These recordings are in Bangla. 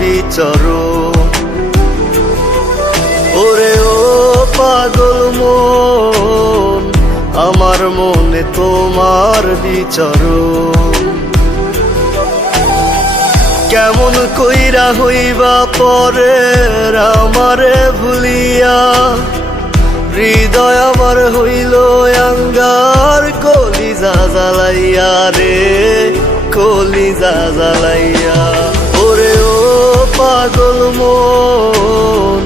বিচরণ ওরে ও পাগল মন, আমার মনে তোমার বিচরণ কেমন কইরা হইবা পরে আমারে ভুলিয়া, হৃদয় আমার হইল আঙ্গার কলিজা জ্বালাইয়া রে। কলিজা জ্বালাইয়া ওরে ও পাগল মন,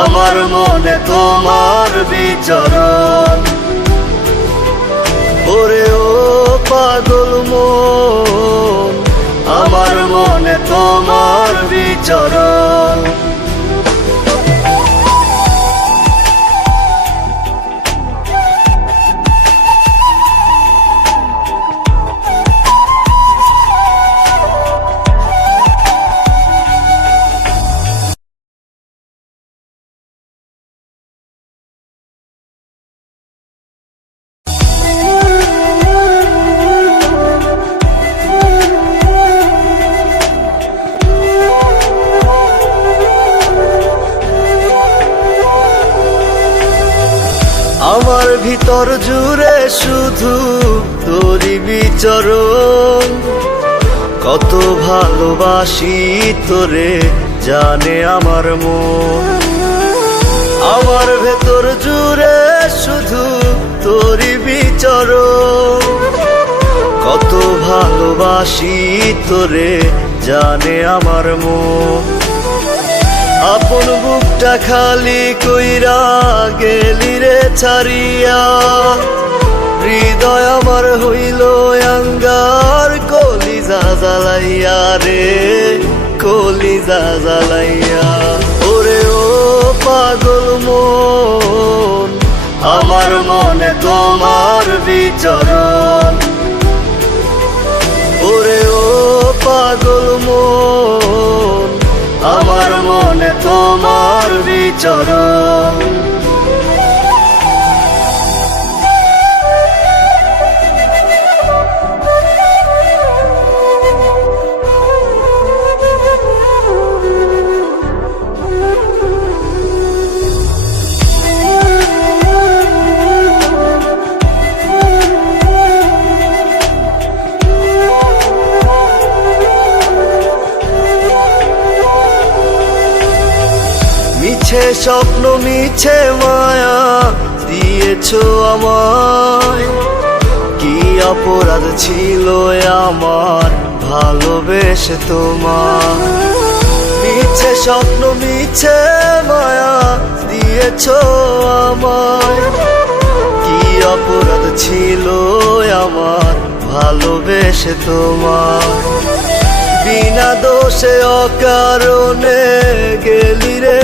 আমার মনে তোমার বিচরণ। ওরে ও পাগল মন, আমার মনে তোমার বিচরণ। ভিতর জুড়ে শুধু তোরই বিচরণ। কত ভালোবাসি তোরে, জানে আমার মন। আমার ভেতর জুড়ে শুধু তোরই বিচরণ। কত ভালোবাসি তোরে, জানে আমার মন। আপন বুকটা খালি কইরা ছাড়িয়া হৃদয় আমার হইল আঙ্গার কলিজা জ্বালাইয়া রে, কলিজা জ্বালাইয়া। ওরে ও পাগল মন, আমার মনে তোমার বিচরণ। ওরে ও পাগল মন, আমার মনে তোমার বিচরণ। মিছে, স্বপ্ন মিছে, মায়া দিয়েছ আমায়। কি অপরাধ ছিল আমার ভালোবেসে তোমার মিছে, স্বপ্ন মিছে, মায়া দিয়েছ আমায়। কি অপরাধ ছিল আমার ভালোবেসে তোমার বিনা দোষে অকারণে গেলি রে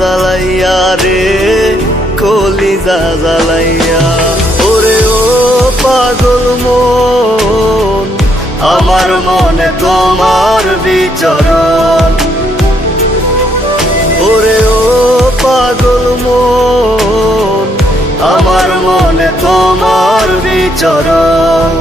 জ্বালাইয়া রে কলিজা জ্বালাইয়া ওরে ও পাগল মন, আমার মনে তোমার বিচরণ। ওরে ও পাগল মন, আমার মনে তোমার বিচরণ।